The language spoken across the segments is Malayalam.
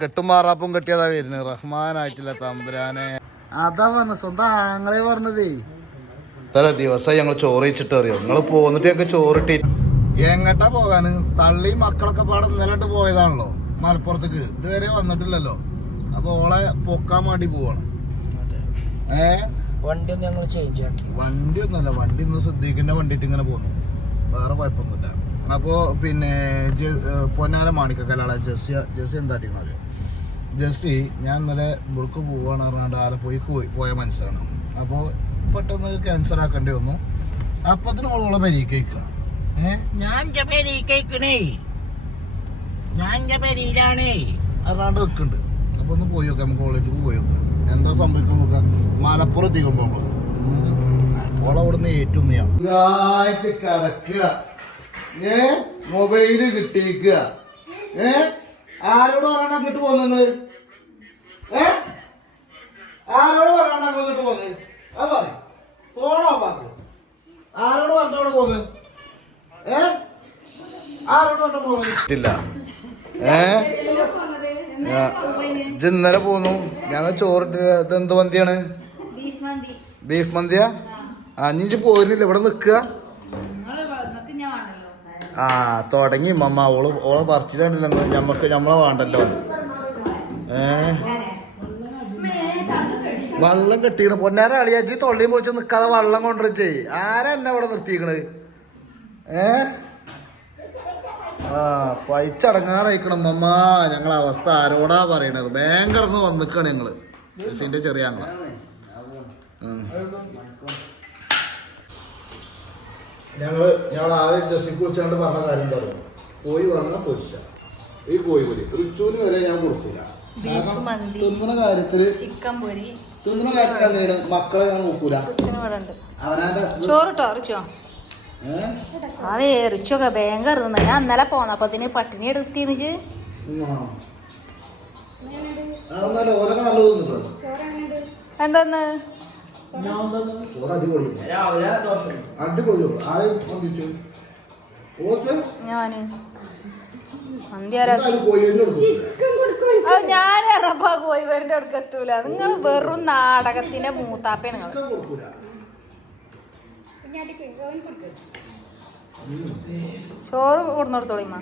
കെട്ടുമാറാപ്പും കെട്ടിയതാ വരുന്നത്. റഹ്മാനായിട്ടില്ല തമ്പുരാനെ. അതാ പറഞ്ഞ സ്വന്തം ആങ്ങളെ പറഞ്ഞതേ. ഇത്ര ദിവസം ഞങ്ങൾ ചോറ് വെച്ചിട്ട് അറിയോ നിങ്ങൾ പോന്നിട്ടൊക്കെ ചോറിട്ടി എങ്ങട്ടാ പോകാന്? തള്ളി മക്കളൊക്കെ പാടെ ഇന്നലെ പോയതാണല്ലോ മലപ്പുറത്തേക്ക്. ഇതുവരെ വന്നിട്ടില്ലല്ലോ. അപ്പൊ ഓളെ പൊക്കാൻ വേണ്ടി പോവാണ്. വണ്ടി ഞങ്ങൾ ചേഞ്ച് ആക്കി. വണ്ടി ഒന്നുമല്ല, വണ്ടി ഇന്ന് സിദ്ദീഖിന്റെ വണ്ടിയിട്ട് ഇങ്ങനെ പോന്നു, വേറെ കുഴപ്പമൊന്നുമില്ല. അപ്പോ പിന്നെ പൊന്നാര മാണിക്കല്ലാളെ ജെസ്സി എന്താട്ടിന്ന് അറിയോ? ജെസ്സി ഞാൻ ഇന്നലെ ഇവിടേക്ക് പോവാണ് പറഞ്ഞാണ്ട് ആലപ്പുഴക്ക് പോയ മനസ്സിലാണ്. അപ്പോൾ പെട്ടെന്ന് ക്യാൻസർ ആക്കേണ്ടി വന്നു. അപ്പത്തിന് ഓളോളെ പരീക്കഴിക്കുക. ഞാൻ പെരിയിലാണേ അറിയാണ്ട് നിൽക്കുന്നുണ്ട്. അപ്പൊ ഒന്ന് പോയി നോക്കാം, നമുക്ക് കോളേജിൽ പോയി നോക്കാം എന്താ സംഭവിക്കുന്നത് നോക്കാം. മലപ്പുറം എത്തിക്കുമ്പോ ഓളെ അവിടുന്ന് ഏറ്റുന്നയായിട്ട് കിടക്കുക. മൊബൈല് കിട്ടിയിക്കുക. ആരോട് പറയണ്ട അങ്ങോട്ട് പോന്നു നിങ്ങള്? ആരോട് പറയണ്ട അങ്ങോട്ട് പോന്ന്? അത് പറ, ഫോണോ പാക്ക്. ആരോട് പറഞ്ഞോട് പോന്ന്? ആരോട് പറഞ്ഞ പോന്നില്ല? ഇന്നലെ പോന്നു. ഞങ്ങൾ ചോറിട്ട് എന്ത് മന്തിയാണ്? ബീഫ് മന്തിയാ? അഞ്ച് പോരുന്നില്ല, ഇവിടെ നിക്കുക. ആ തുടങ്ങി മമ്മ. ഓളെ പറിച്ചിട്ടുണ്ടല്ലോ നമ്മളെ വേണ്ടല്ലോ. വെള്ളം കെട്ടിക്കണ് പൊന്നാര അളിയാച്ചി. തൊള്ളിയും പൊളിച്ച് നിക്കാതെ വെള്ളം കൊണ്ടുവച്ചേ. ആരാ എന്നെ ഇവിടെ നിർത്തിക്കണ്? പൈച്ചടങ്ങാറായിക്കണം മമ്മ. ഞങ്ങളെ അവസ്ഥ ആരോടാ പറയണത്? ഭയങ്കരന്ന് വന്നിക്കാണ് ഞങ്ങള്. ജെസ്സിന്റെ ചെറിയ ആങ്ങള. ഞങ്ങൾ ആദ്യം ജെസ്സിക്ക് വിളിച്ചാണ്ട് പറഞ്ഞ കാര്യം എന്താ പറയുക? കോഴി വാങ്ങാൻ പൊരിച്ച ഈ കോഴി പൊരി തൃച്ചൂര് വരെ ഞാൻ കൊടുക്കൂല. തിന്നുന്ന കാര്യത്തില് അങ്ങനെയാണ്. മക്കളെ ഞാൻ നോക്കൂല. അവനാന്റെ റിച്ചൊക്കെ ഭയങ്കര ഞാൻ ഇന്നലെ പോന്നപ്പത്തിന് പട്ടിണി എടുത്തിന്ന്. എന്തോന്ന് ഞാന് ഞാൻ ഇറപ്പാ പോയി വരന്റെ അടുക്ക് എത്തൂല. നിങ്ങൾ വെറും നാടകത്തിന്റെ മൂത്താപ്പേ. നിങ്ങൾ ചോറ് കൊടുന്നോടത്തോളിമ്മ.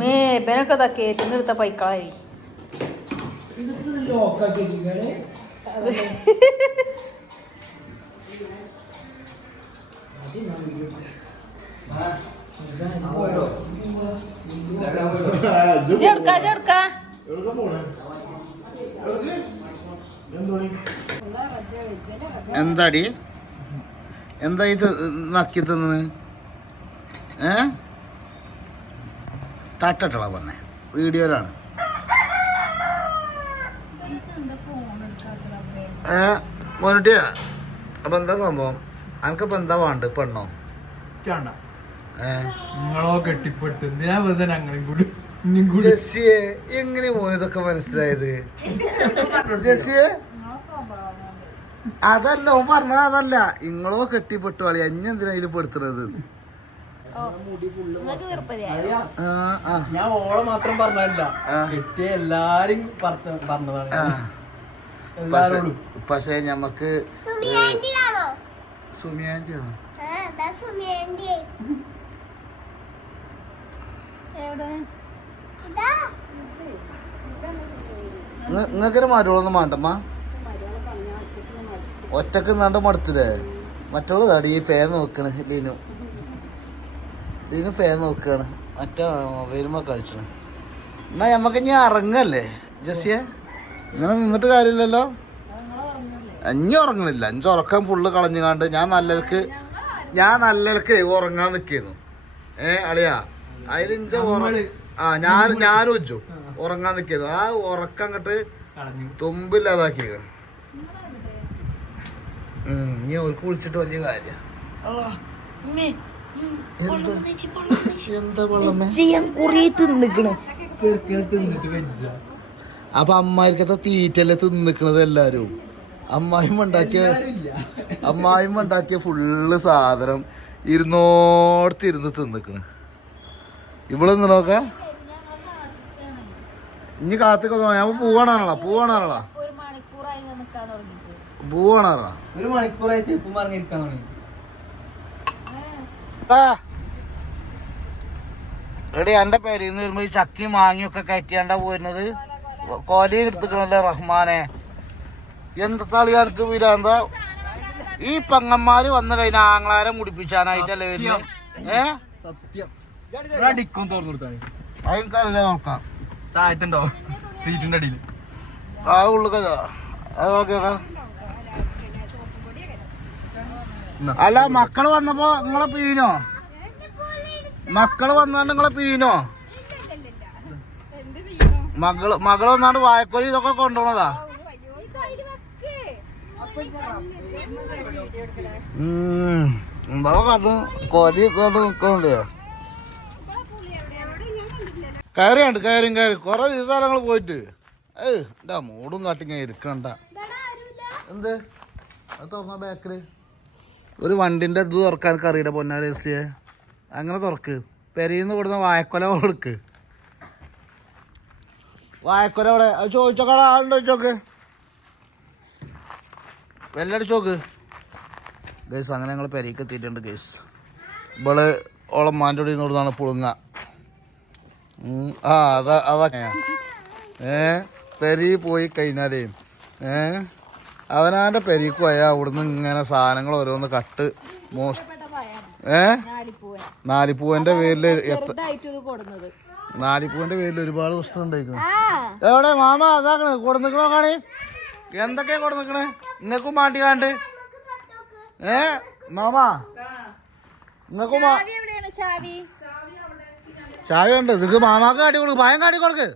മേബനൊക്കെ ഇതാ കേറ്റിന്ന് എടുത്ത പൈക്കളായി. എന്താടി എന്താ ഇത് നക്കി തിന്നത്? തട്ടട്ടള പറഞ്ഞേ വീഡിയോയിലാണ്. മോനിട്ടിയാ അപ്പൊ എന്താ സംഭവം? അനക്കിപ്പോ എന്താ വേണ്ട? പെണ്ണോ നിങ്ങളോ കെട്ടിപ്പെട്ട് എന്തിനാ വെറുതെ ഞങ്ങളും കൂടി? ജെസ്സിയെ എങ്ങനെ മോനിതൊക്കെ മനസ്സിലായത്? ജെസ്സിയെ അതല്ല ഓൻ പറഞ്ഞ അതല്ല. ഇങ്ങളോ കെട്ടിപ്പെട്ടു കളി അഞ്ഞെന്തിനാ ഇതിൽ പെടുത്തുന്നത്? ഞാൻ ഓളെ മാത്രം പറഞ്ഞല്ല, കെട്ടിയ എല്ലാരും പറഞ്ഞതാണ്. പക്ഷെ ഞമ്മക്ക് സുമിയാന്റിയാണോ? നിങ്ങൾക്കൊരു മരുവൊന്നും വേണ്ടമ്മ. ഒറ്റക്ക് നിന്നാണ്ട് മടുത്തില്ലേ? മറ്റുള്ള കാടി ഈ ഫാൻ നോക്കണ്. ലീനു ഫാൻ നോക്കാണ്. മറ്റേ മൊബൈലുമ്പോ കളിച്ചണ്. എന്നാ ഞമ്മക്ക് ഇനി ഇറങ്ങല്ലേ ജെസ്സിയെ? ഇങ്ങനെ നിന്നിട്ട് കാര്യമില്ലല്ലോ. അഞ്ഞി ഉറങ്ങണില്ല. അഞ്ച് ഉറക്കം ഫുള്ള് കളഞ്ഞുകാണ്ട് ഞാൻ നല്ലക്ക് ഉറങ്ങാൻ നിൽക്കുന്നു. അളിയാ അതിലിഞ്ച ഞാനും വെച്ചു ഉറങ്ങാൻ നിൽക്കുന്നു. ആ ഉറക്കം അങ്ങോട്ട് തുമ്പില്ലാതാക്കിയത്. ഇനി അവർക്ക് വിളിച്ചിട്ട് വലിയ കാര്യം. എന്താ അപ്പൊ അമ്മായിക്കത്തെ തീറ്റല്ലേ തിന്നിക്കണത് എല്ലാരും? അമ്മായിമ്മ ഉണ്ടാക്കിയ ഫുള്ള് സാധനം ഇരുന്നോടത്തിരുന്ന് തിന്നിക്കണ്. ഇവിടെ നിന്ന് നോക്ക ഇനി കാത്തൊക്കെ ഞാൻ പൂവാണാണല്ലോ പൂവാണാണല്ലോ ഒരു മണിക്കൂറായി ഞാൻ നിക്കാൻ തുടങ്ങിയിട്ട്. പൂവാണാറാ ഒരു മണിക്കൂറായി ചെപ്പും പറഞ്ഞിരിക്കാൻ തുടങ്ങി. എടി എന്റെ പേരിന്ന് വരുമ്പോ ഈ ചക്കി മാങ്ങിയൊക്കെ കയറ്റിയാണ്ടാ പോരുന്നത്. കോലയിൽ എടുത്തിക്കണല്ലേ റഹ്മാനെ. എന്താ കളിയാർക്ക് വീരാന്ത ഈ പെങ്ങന്മാര് വന്നു കഴിഞ്ഞാൽ ആങ്ങളാരെ മുടിപ്പിച്ചാനായിട്ടല്ലേ വരുന്നത്. സത്യം ഡിക്കും തുറന്നു കൊടുത്താണ്. അതെനിക്കറിയില്ല നോക്കാം. താഴത്തുണ്ടോ സീറ്റിന്റെ അടിയിൽ ആ ഉള്ളിൽ അത് നോക്കിയോക്കാം. അല്ല മക്കള് വന്നപ്പോ നിങ്ങളെ പീനോ? മക്കള് വന്നാണ്ട് നിങ്ങളെ പീനോ? മകള് വന്നാണ്ട് വായക്കോലി ഇതൊക്കെ കൊണ്ടുപോണതാ. എന്താ കണ്ടു കോലി നിക്കണ്ടേ? കയറിയാണ്ട് കയറി കൊറേ ദിവസം പോയിട്ട് എന്റെ മൂടും കാട്ടിങ്ങ ഇരിക്കണ്ട. എന്ത് അത് തുറന്ന ബാക്കില് ഒരു വണ്ടിന്റെ ഇത് തുറക്കാൻ അറിയില്ല പൊന്നാരേസ്റ്റിയെ. അങ്ങനെ തുറക്ക്. പെരീന്ന് കൊടുന്ന വായക്കൊല കൊടുക്ക്. വായക്കൊല അവിടെ അത് ചോദിച്ചോക്കടാ. ആളുണ്ടോ ചോക്ക് വെല്ലടിച്ചോക്ക് ഗേസ്. അങ്ങനെ ഞങ്ങൾ പെരീക്ക് എത്തിയിട്ടുണ്ട് ഗേസ്. ഇവള് ഓളമ്മാൻ്റെ കൂടെ നിന്നാണ് പുളുങ്ങ. ആ അതാ പെരി പോയി കഴിഞ്ഞാലേ അവനാൻ്റെ പെരീക്ക് പോയാൽ അവിടുന്ന് ഇങ്ങനെ സാധനങ്ങൾ ഓരോന്ന് കട്ട് നാലിപ്പൂവന്റെ പേരില് നാലിപ്പൂവന്റെ പേരിൽ ഒരുപാട് പ്രശ്നം ഉണ്ടായിരിക്കും. എവിടെ മാമ അതാക്കണേ കൊടുന്നിക്കണോ കാണി എന്തൊക്കെയാ കൊടുന്നിക്കണേ നിങ്ങൾക്കും മാട്ടിക്കാണ്ട് മാമ നിങ്ങൾക്കും ചാവി ഉണ്ട്. നിങ്ങക്ക് മാമാക്ക് കാട്ടി കൊടുക്ക്. ഭയം കാട്ടി കൊടുക്ക്.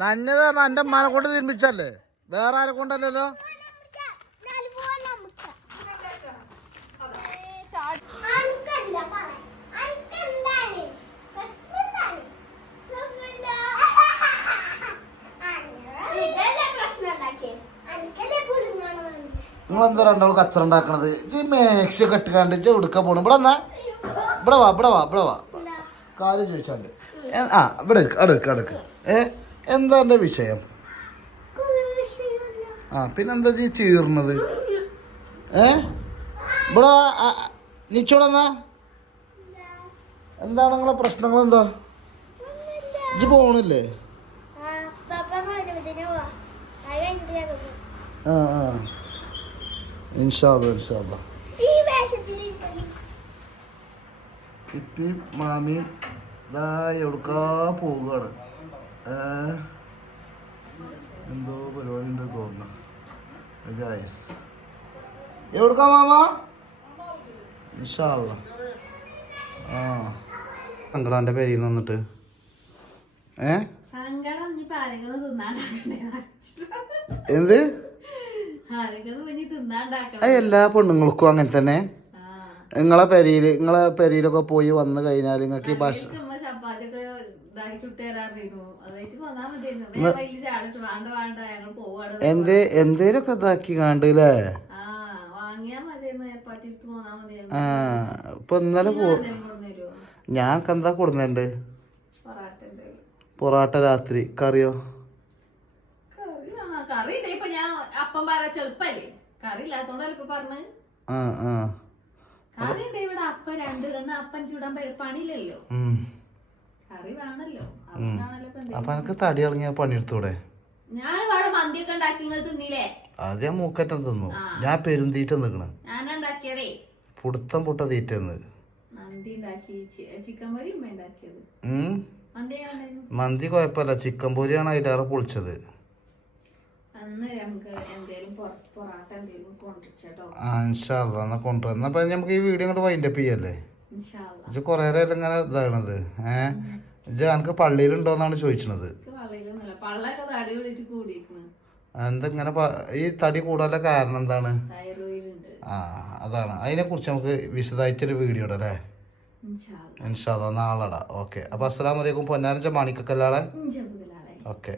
നഞ്ഞത് പറഞ്ഞ എന്റെ അമ്മാനെ കൊണ്ട് തിരുമ്പിച്ചല്ലേ, വേറെ ആരെ കൊണ്ടല്ലോ. നിങ്ങളെന്താ രണ്ടാളും കച്ചറ ഉണ്ടാക്കണത്? മേക്സി ഒക്കെ ഇട്ടുകാണ്ട് എടുക്കാൻ പോണു. ഇവിടെ എന്നാ ഇവിടെ വാ കാര്യം ചോദിച്ചാണ്ട്. ആ ഇവിടെ അടുക്ക്. എന്താ എന്റെ വിഷയം? ആ പിന്നെന്താ ചീർന്നത്? ഇവിടെ നിച്ചോടെന്നാ എന്താണ് നിങ്ങളെ പ്രശ്നങ്ങൾ? എന്താ ഇജ്ജ് പോണില്ലേ? ആ ഇൻഷാ അല്ലാ. ഇപ്പിയും മാമിയും എവിടുക്കാ പോവുകയാണ്. എന്തോ പരിപാടി ഉണ്ട് തോന്നുന്നു. എവിടുക്കാ മാമ? ഇൻഷാ അല്ലാ. ആ സങ്കടാന്റെ പേരിൽ വന്നിട്ട് എന്ത് എല്ലാ പെണ്ണുങ്ങൾക്കും അങ്ങനെ തന്നെ. നിങ്ങളെ പെരിയിലൊക്കെ പോയി വന്നു കഴിഞ്ഞാൽ നിങ്ങൾക്ക് ഈ ഭക്ഷ എന്തേലൊക്കെ ഇതാക്കി കാണ്ടല്ലേ. ആ ഇപ്പൊ ഇന്നലെ ഞാൻ എന്താ കൊടുന്നുണ്ട്? പൊറാട്ട രാത്രി കറിയോ? അപ്പൊ എനക്ക് തടി ഇറങ്ങിയ പണിയെടുത്തൂടെ? അത് ഞാൻ മൂക്കറ്റം തിന്നു. ഞാൻ പെരുന്തീറ്റ നിക്കണ്. പുടുത്തം പുട്ട തീറ്റ മന്തി കൊഴപ്പല്ല. ചിക്കൻ പൊരിയാണ് അതിലേറെ പൊളിച്ചത്. എന്നാ കൊണ്ടുവരാം. എന്നാ നമുക്ക് ഈ വീഡിയോ ഇങ്ങോട്ട് വൈൻഡപ്പ് ചെയ്യല്ലേ? ഇജ്ജ് കൊറേ നേരം ഇങ്ങനെ ഇതാകണത്. ഇജ്ജ് എനിക്ക് പള്ളിയിലുണ്ടോന്നാണ് ചോദിച്ചത്. എന്തെങ്ങനെ ഈ തടി കൂടാനുള്ള കാരണം എന്താണ്? ആ അതാണ്. അതിനെ കുറിച്ച് നമുക്ക് വിശദമായിട്ടൊരു വീഡിയോ ഇടല്ലേ? ഇൻഷാ അല്ലാ നാളെടാ. ഓക്കെ. അപ്പൊ അസ്സലാമു അലൈക്കും പൊന്നാരഞ്ച മാണിക്കല്ലാളെ. ഓക്കെ.